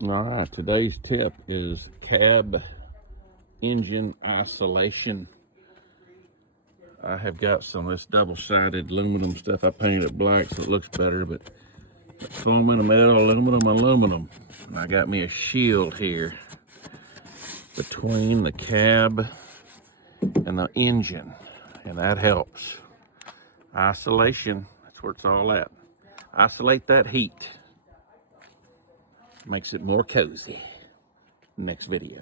All right, today's tip is cab engine isolation. I have got some of this double-sided aluminum stuff. I painted it black so it looks better, but foam in the metal, aluminum. And I got me a shield here between the cab and the engine, and that helps. Isolation, that's where it's all at. Isolate that heat. Makes it more cozy. Next video.